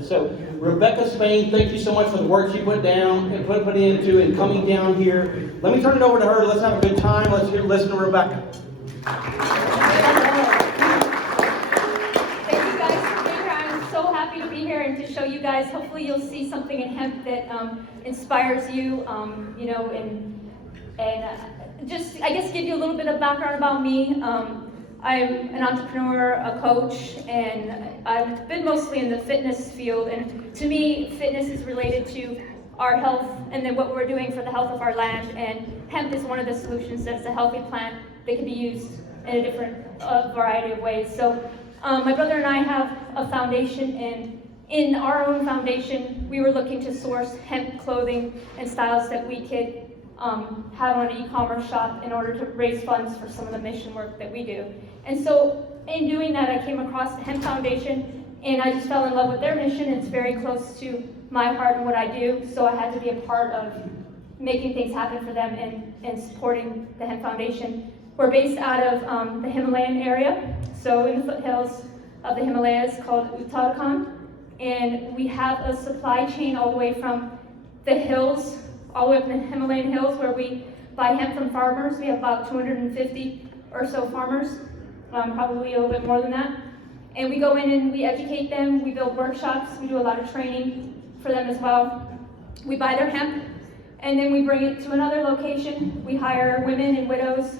it. So Rebecca Spain, thank you so much for the work she put down and put into and coming down here. Let me turn it over to her. Let's have a good time. Listen to Rebecca. Thank you guys for being here. I'm so happy to be here and to show you guys. Hopefully you'll see something in hemp that inspires you, just, I guess, give you a little bit of background about me. I'm an entrepreneur, a coach, and I've been mostly in the fitness field. And to me, fitness is related to our health and then what we're doing for the health of our land. And hemp is one of the solutions that's a healthy plant that can be used in a different variety of ways. So my brother and I have a foundation, and in our own foundation, we were looking to source hemp clothing and styles that we could have on an e-commerce shop in order to raise funds for some of the mission work that we do. And so in doing that, I came across the Hemp Foundation, and I just fell in love with their mission. It's very close to my heart and what I do, so I had to be a part of making things happen for them and supporting the Hemp Foundation. We're based out of the Himalayan area, so in the foothills of the Himalayas, called Ft.Lauderdale, and we have a supply chain all the way from the hills, all the way up in the Himalayan hills, where we buy hemp from farmers. We have about 250 or so farmers, probably a little bit more than that. And we go in and we educate them, we build workshops, we do a lot of training for them as well. We buy their hemp, and then we bring it to another location. We hire women and widows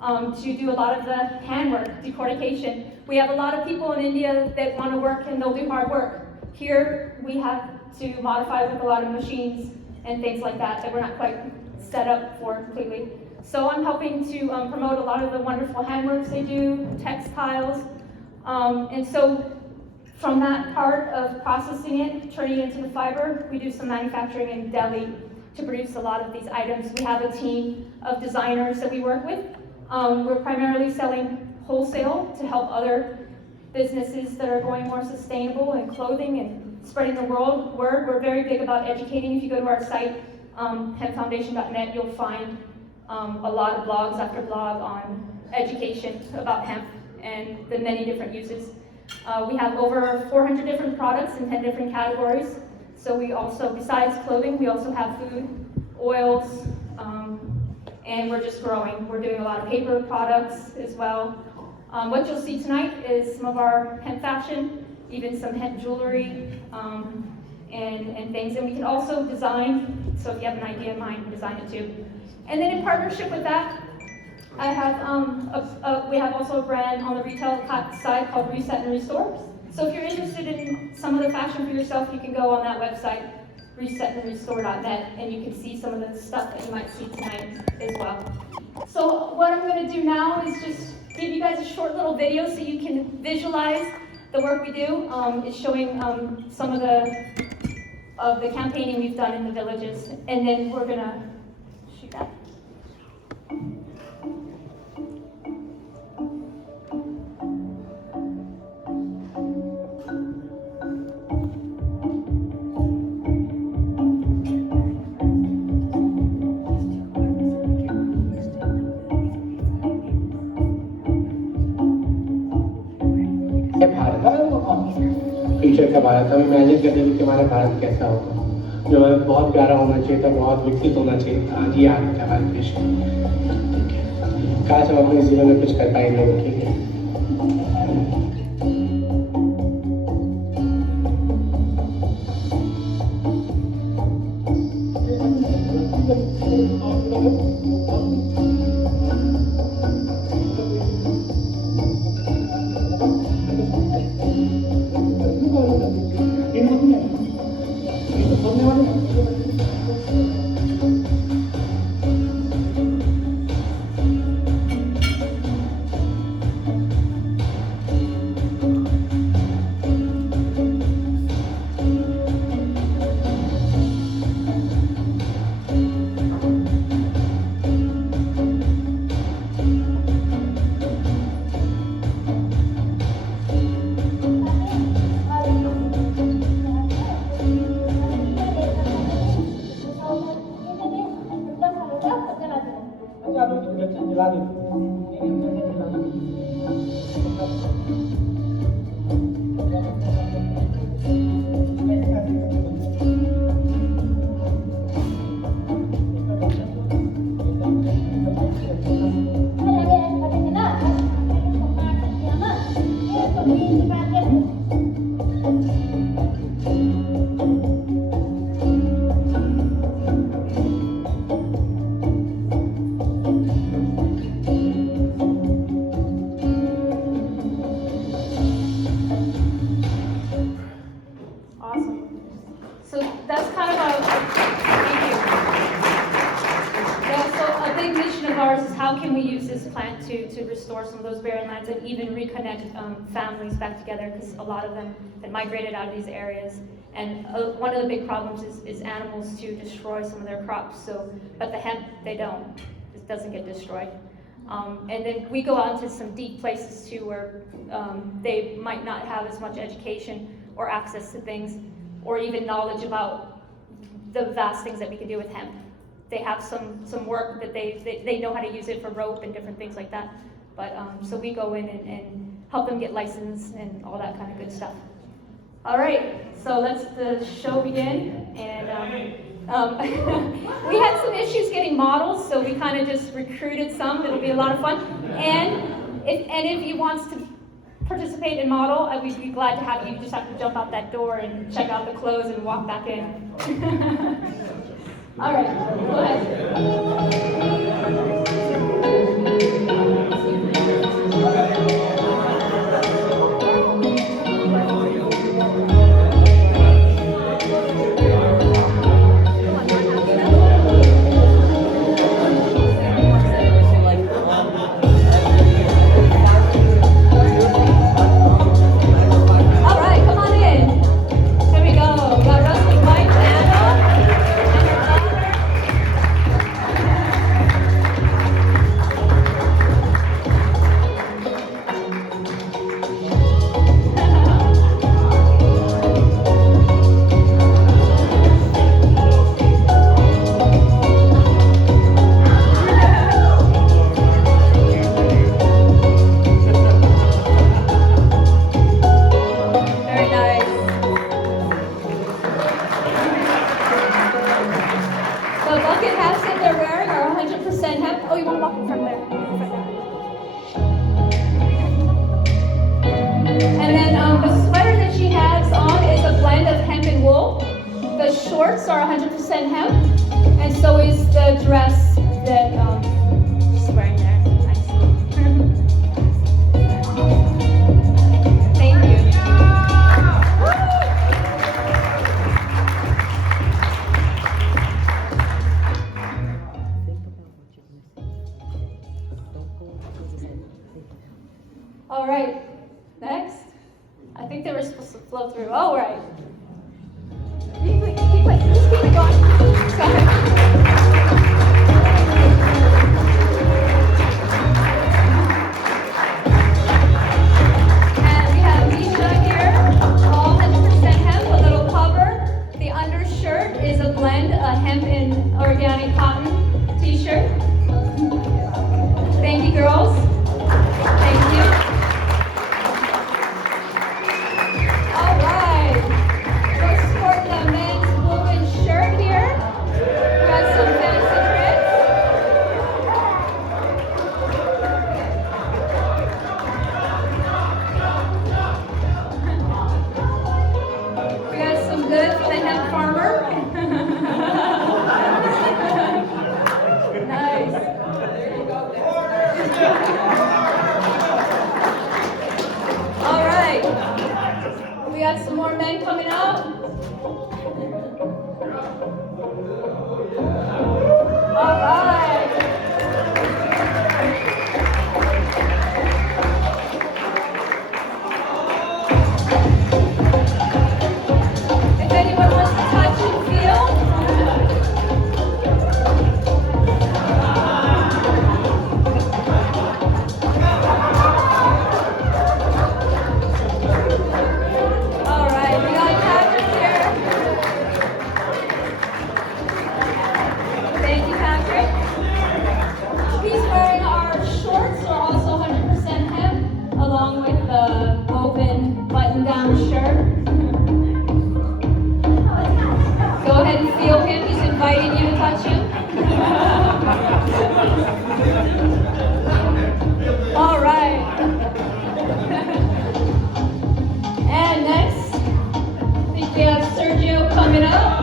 to do a lot of the handwork, decortication. We have a lot of people in India that want to work and they'll do hard work. Here we have to modify with a lot of machines and things like that we're not quite set up for completely. So I'm helping to promote a lot of the wonderful handworks they do, textiles, and so from that part of processing it, turning it into the fiber, we do some manufacturing in Delhi to produce a lot of these items. We have a team of designers that we work with. We're primarily selling wholesale to help other businesses that are going more sustainable in clothing and spreading the word. We're very big about educating. If you go to our site, hempfoundation.net, you'll find a lot of blogs after blog on education about hemp and the many different uses. We have over 400 different products in 10 different categories. So we also, besides clothing, we also have food, oils, and we're just growing. We're doing a lot of paper products as well. What you'll see tonight is some of our hemp fashion, even some hemp jewelry, and things. And we can also design, so if you have an idea in mind, design it too. And then in partnership with that, I have we have also a brand on the retail side called Reset and Restore. So if you're interested in some of the fashion for yourself, you can go on that website, resetandrestore.net, and you can see some of the stuff that you might see tonight as well. So what I'm going to do now is just give you guys a short little video so you can visualize the work we do. It's showing some of the campaigning we've done in the villages, and then we're going to shoot that. Future का भारत हम imagine करते हैं कि हमारा भारत कैसा होगा, जो हमें बहुत प्यारा होना चाहिए था, बहुत विकसित होना चाहिए था। आज ये आ गया हमारे देश में। काश हम अपने जीवन में कुछ कर पाए लोगों के लिए। how can we use this plant to restore some of those barren lands and even reconnect families back together, because a lot of them had migrated out of these areas. And one of the big problems is animals to destroy some of their crops. But the hemp, they don't. It doesn't get destroyed. And then we go out into some deep places too, where they might not have as much education or access to things, or even knowledge about the vast things that we can do with hemp. They have some work that they know how to use it for rope and different things like that. But so we go in and help them get licensed and all that kind of good stuff. All right, so let's the show begin. And we had some issues getting models, so we kind of just recruited some. It'll be a lot of fun. And if any of you wants to participate in model, we'd be glad to have you. You just have to jump out that door and check out the clothes and walk back in. All right, go ahead. Shorts are 100% hemp, and so is the dress that she's wearing there. Nice. Thank you. All right, next. I think they were supposed to flow through. All right. Keep it going. Go ahead. And we have Misha here, all 100% hemp, a little cover. The undershirt is a blend, a hemp and organic cotton t-shirt. Thank you, girls. Thank you. All right. Let's sport the men's woven shirt here. We got some fancy prints. We got some good for the hemp farmer. Nice. All right. We got some more men coming out. All right. If anyone wants to touch and feel. All right, we got Patrick here. Thank you, Patrick. He's wearing our shorts, are also 100% hemp, along with the woven button-down shirt. Go ahead and feel him. He's inviting you to touch him. All right. And next, I think we have Sergio coming up.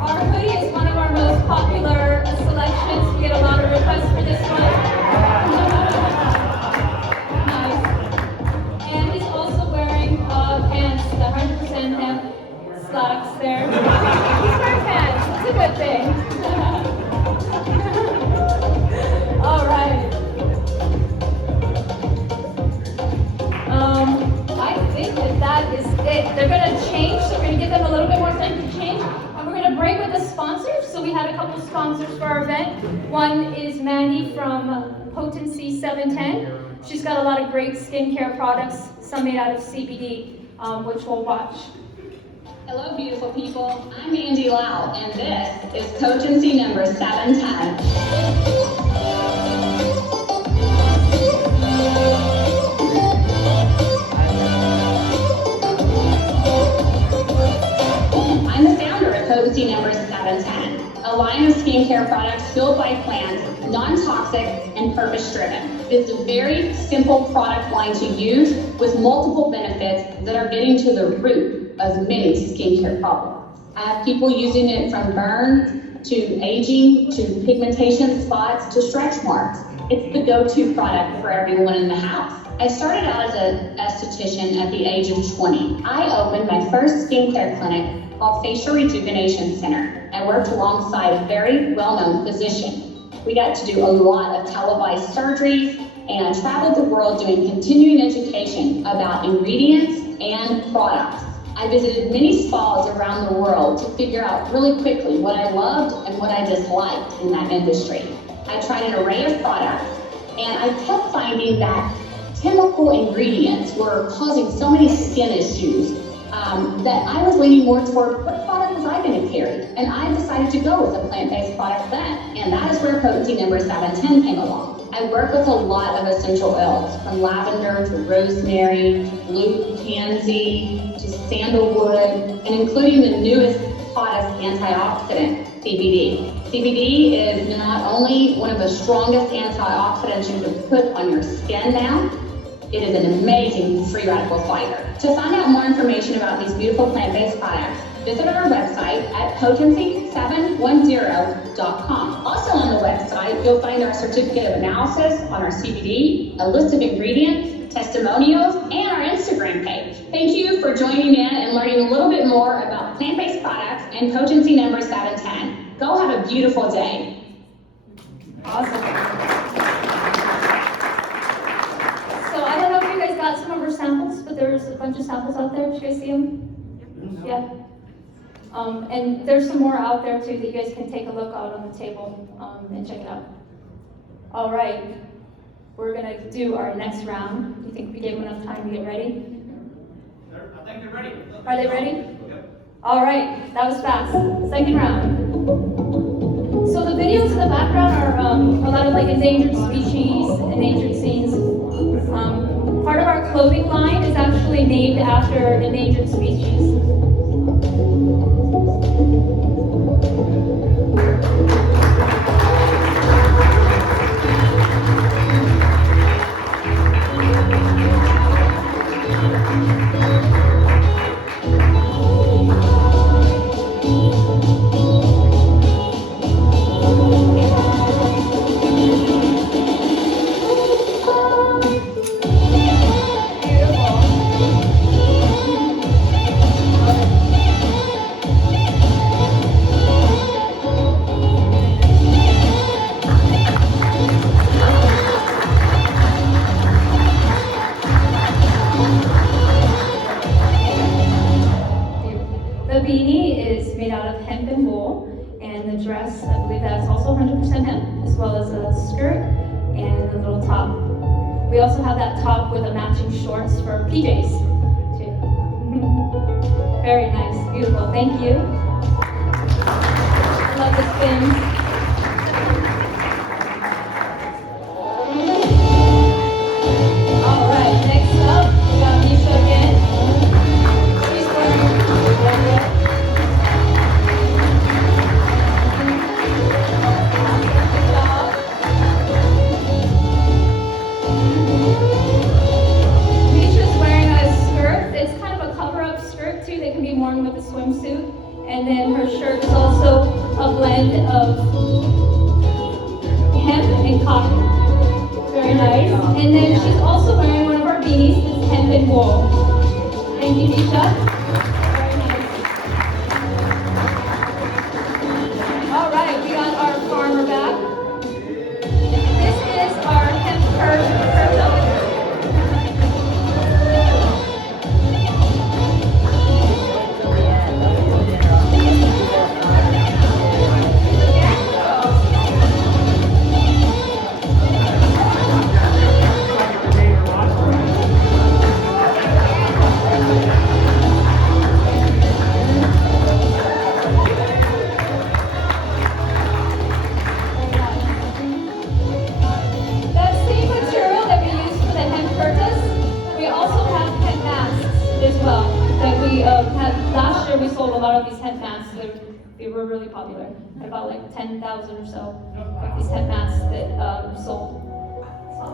Our hoodie is one of our most popular selections. We get a lot of requests for this one. slacks there. He's wearing pants. It's a good thing. All right. I think that is it. They're going to change, so we're going to give them a little bit more time to change. And we're going to break with the sponsors. So we had a couple sponsors for our event. One is Mandy from Potency 710. She's got a lot of great skincare products, some made out of CBD, which we'll watch. Hello, beautiful people. I'm Andy Lau, and this is Potency number 710. I'm the founder of Potency number 710, a line of skincare products fueled by plants, non-toxic, and purpose-driven. It's a very simple product line to use with multiple benefits that are getting to the root of many skincare problems. I have people using it from burns to aging to pigmentation spots to stretch marks. It's the go-to product for everyone in the house. I started out as an esthetician at the age of 20. I opened my first skincare clinic called Facial Rejuvenation Center and worked alongside a very well-known physician. We got to do a lot of televised surgeries and traveled the world doing continuing education about ingredients and products. I visited many spas around the world to figure out really quickly what I loved and what I disliked in that industry. I tried an array of products, and I kept finding that chemical ingredients were causing so many skin issues that I was leaning more toward what product was I going to carry. And I decided to go with a plant-based product then. And that is where Potency number 710 came along. I work with a lot of essential oils, from lavender to rosemary, to blue tansy, to sandalwood, and including the newest, hottest antioxidant, CBD. CBD is not only one of the strongest antioxidants you can put on your skin now, it is an amazing free radical fighter. To find out more information about these beautiful plant-based products, visit our website at potency710.com. Also on the website, you'll find our certificate of analysis on our CBD, a list of ingredients, testimonials, and our Instagram page. Thank you for joining in and learning a little bit more about plant-based products and Potency number 710. Go have a beautiful day. Awesome. So I don't know if you guys got some of our samples, but there's a bunch of samples out there. Did you guys see them? Yeah. And there's some more out there too that you guys can take a look out on the table and check it out. All right, we're gonna do our next round. You think we gave them enough time to get ready? I think they're ready. Are they ready? Yep. All right, that was fast. Second round. So the videos in the background are a lot of like endangered species, endangered scenes. Part of our clothing line is actually named after endangered species. The beanie is made out of hemp and wool, and the dress, I believe that's also 100% hemp, as well as a skirt and a little top. We also have that top with a matching shorts for PJs, too. Very nice, beautiful, thank you. Love the spins. All right, next up, we got Misha again. She's wearing Misha's wearing a skirt. It's kind of a cover-up skirt too that can be worn with a swimsuit. And then her shirt is also a blend of hemp and cotton. Very nice. And then she's also wearing one of our beanies. It's hemp and wool. Thank you, Misha. Very nice. sold a lot of these hemp mats. They were really popular. About like 10,000 or so of these hemp mats that sold. So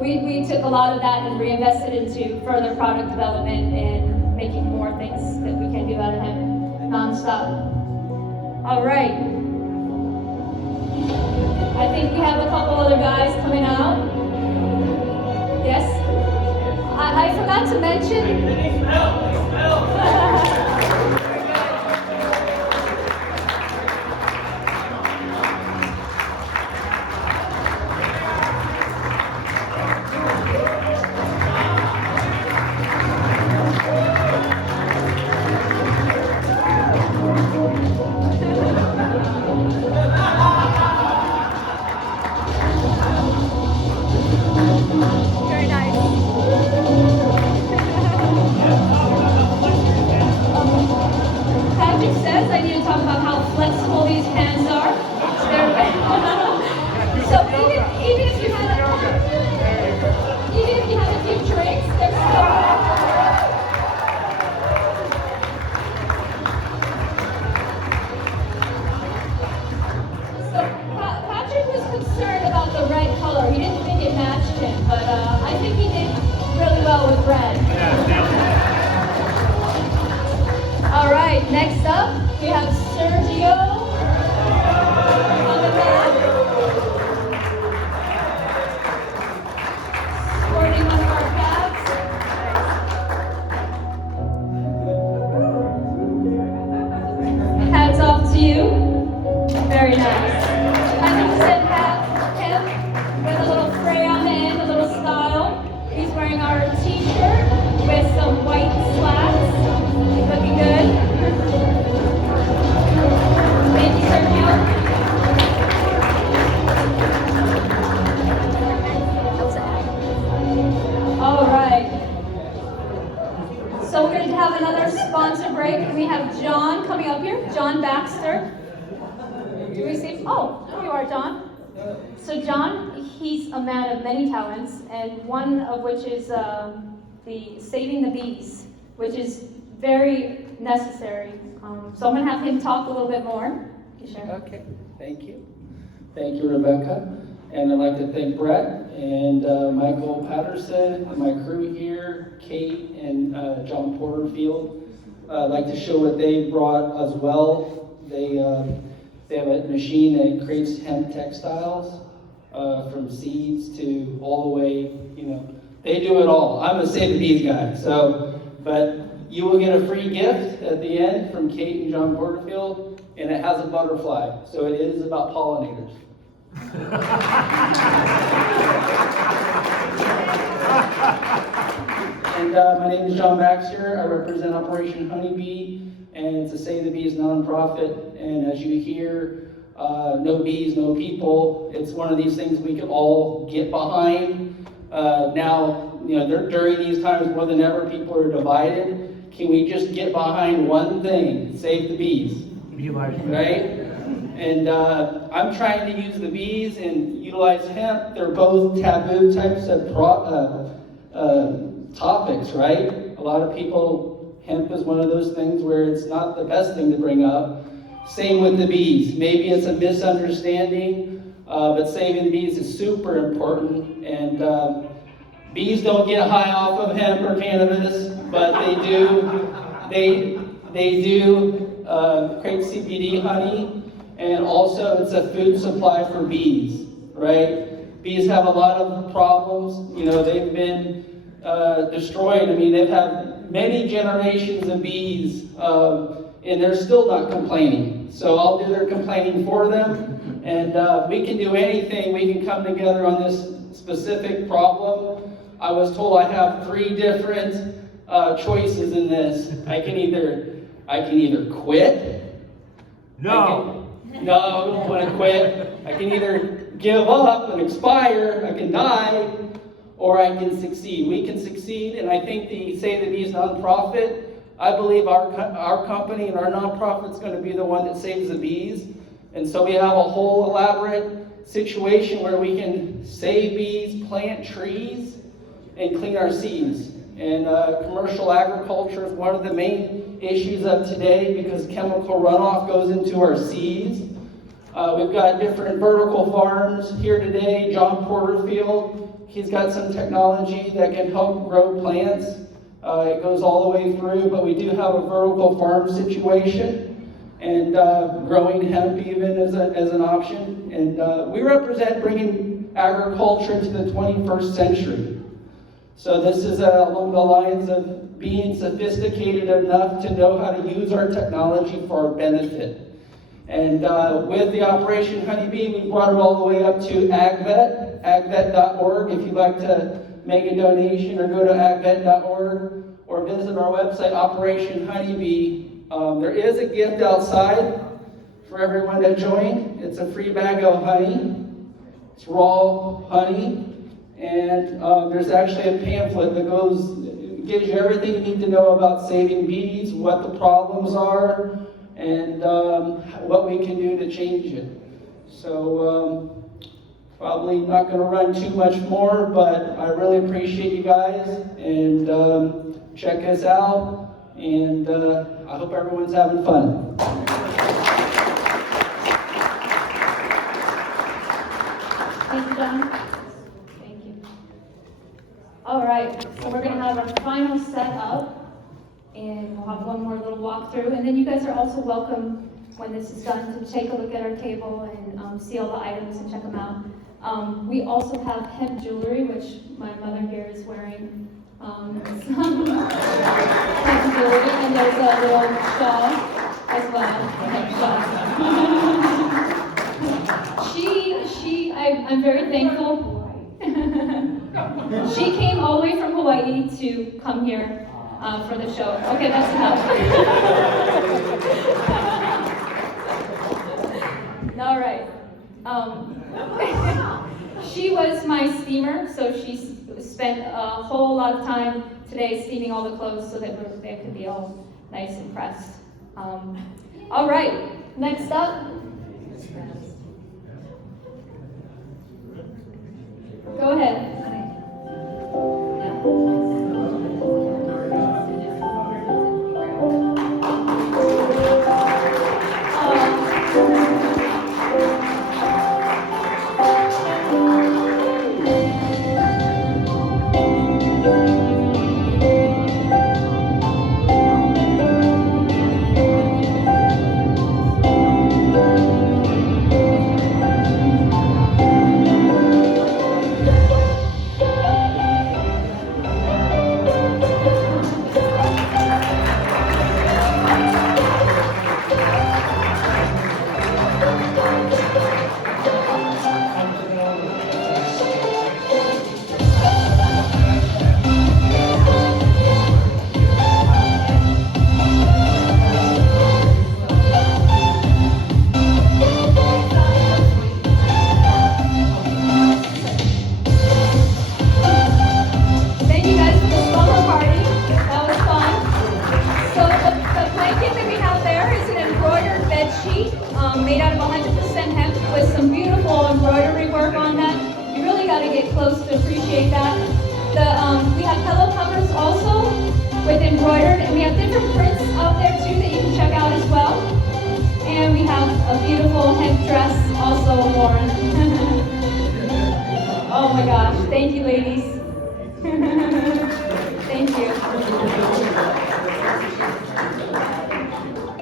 we took a lot of that and reinvested into further product development and making more things that we can do out of hemp nonstop. All right. I think we have a couple other guys coming out. Yes? I forgot to mention. Very nice. Patrick says I need to talk about how flexible these pants are. So even if you had a few drinks, they're still. So Patrick was concerned about the red color. He didn't think it matched him, but I think he did really well with red. All right, next up we have Sergio on the back, sporting one of our caps. Hats off to you. Very nice. I think he said him with a little fray on the end, a little style. He's wearing our t-shirt with some white slacks. Looking good. Thank you, Sergio. All right. So we're going to have another sponsor break. We have John coming up here. John Baxter. Do we see? Oh, there you are, John. So John, he's a man of many talents, and one of which is the saving the bees, which is very necessary. So I'm going to have him talk a little bit more. Okay, thank you. Thank you, Rebecca. And I'd like to thank Brett and Michael Patterson and my crew here, Kate and John Porterfield. I'd like to show what they brought as well. They have a machine that creates hemp textiles from seeds to all the way, they do it all. I'm a Save the Bees guy, but you will get a free gift at the end from Kate and John Porterfield, and it has a butterfly, so it is about pollinators. And my name is John Baxter. I represent Operation Honeybee, and it's a Save the Bees nonprofit. And as you hear, no bees, no people. It's one of these things we can all get behind. Now, during these times more than ever, people are divided. Can we just get behind one thing? Save the bees, right? And I'm trying to use the bees and utilize hemp. They're both taboo types of topics, right? A lot of people, hemp is one of those things where it's not the best thing to bring up. Same with the bees. Maybe it's a misunderstanding, but saving the bees is super important. And bees don't get high off of hemp or cannabis, but they do create CBD honey, and also it's a food supply for bees, right? Bees have a lot of problems. They've been destroyed. They've had many generations of bees, and they're still not complaining. So I'll do their complaining for them, and we can do anything. We can come together on this specific problem. I was told I have 3 different choices in this. I can either quit. No, I don't want to quit. I can either give up and expire. I can die, or I can succeed. We can succeed, and I think the Save the Bees nonprofit, I believe our company and our nonprofit is going to be the one that saves the bees. And so we have a whole elaborate situation where we can save bees, plant trees, and clean our seas. And commercial agriculture is one of the main issues of today because chemical runoff goes into our seas. We've got different vertical farms here today. John Porterfield, he's got some technology that can help grow plants. It goes all the way through, but we do have a vertical farm situation and growing hemp even as an option. And we represent bringing agriculture into the 21st century. So this is along the lines of being sophisticated enough to know how to use our technology for our benefit. And with the Operation Honeybee, we brought it all the way up to AgVet, agvet.org. If you'd like to make a donation or go to agvet.org or visit our website, Operation Honeybee. There is a gift outside for everyone that joined. It's a free bag of honey. It's raw honey. And there's actually a pamphlet that gives you everything you need to know about saving bees, what the problems are, and what we can do to change it. So probably not going to run too much more, but I really appreciate you guys, and check us out, and I hope everyone's having fun. Thank you, John. Thank you. All right, so we're gonna have our final setup, and we'll have one more little walkthrough, and then you guys are also welcome when this is done to take a look at our table and see all the items and check them out. We also have hemp jewelry, which my mother here is wearing some hemp jewelry, and there's a little shawl as well, a hemp shawl. I'm very thankful. She came all the way from Hawaii to come here for the show. Okay, that's enough. All right. She was my steamer, so she spent a whole lot of time today steaming all the clothes so that they could be all nice and pressed. All right, next up. Go ahead. Made out of 100% hemp with some beautiful embroidery work on that. You really got to get close to appreciate that. We have pillow covers also with embroidered, and we have different prints out there too that you can check out as well. And we have a beautiful hemp dress also worn. Oh my gosh, thank you ladies. Thank you.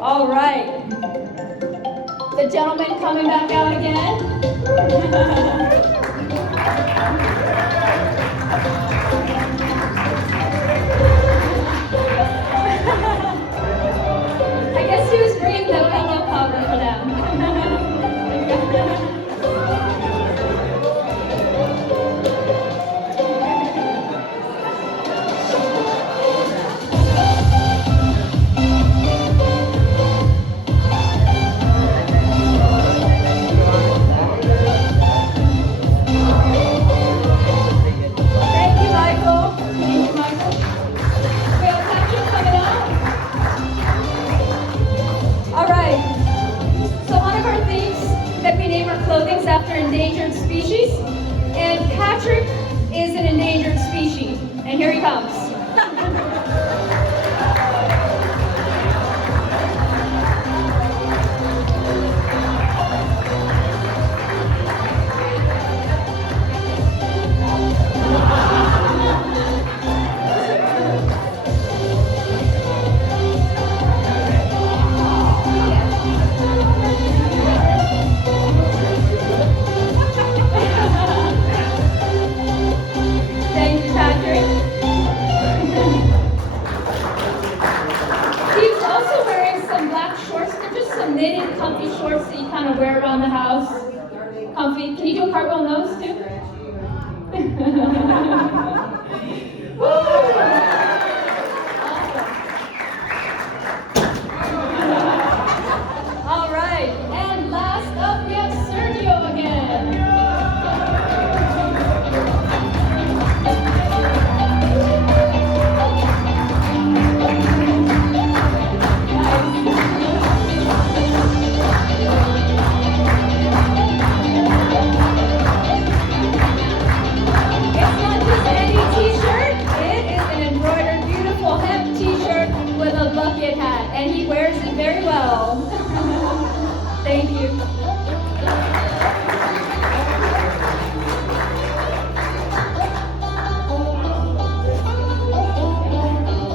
All right. The gentleman coming back out again. I guess he was bringing the pillow cover for them. Clothing's after endangered species, and Patrick is an endangered species, and here he comes. some knitted comfy shorts that you kind of wear around the house. Comfy. Can you do a cartwheel on those too? All right, and last up we have Sergio again. It's not just any t-shirt, it is an embroidered beautiful hemp t-shirt with a bucket hat, and he wears it very well. Thank you.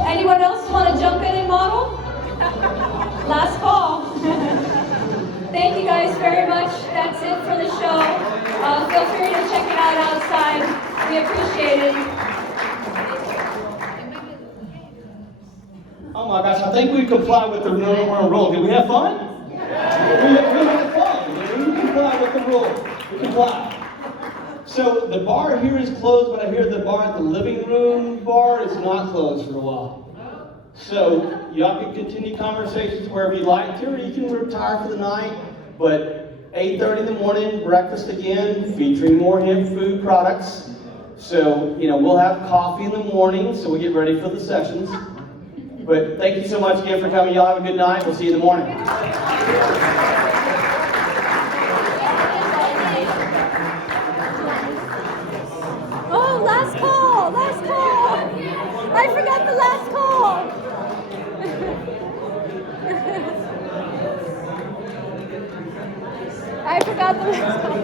Anyone else want to jump in and model? Last call. Thank you guys very much. That's it for the show. Feel free to check it out outside. We appreciate it. Oh my gosh, I think we complied with the no more rule. Did we have fun? We had fun. We complied with the rule. We complied. So the bar here is closed, but I hear the bar at the living room bar is not closed for a while. So y'all can continue conversations wherever you like to, or you can retire for the night. But 8:30 in the morning, breakfast again, featuring more hemp food products. So, we'll have coffee in the morning, so we get ready for the sessions. But thank you so much again for coming. Y'all have a good night. We'll see you in the morning. Oh, last call, last call. I forgot the last call. I forgot the last call.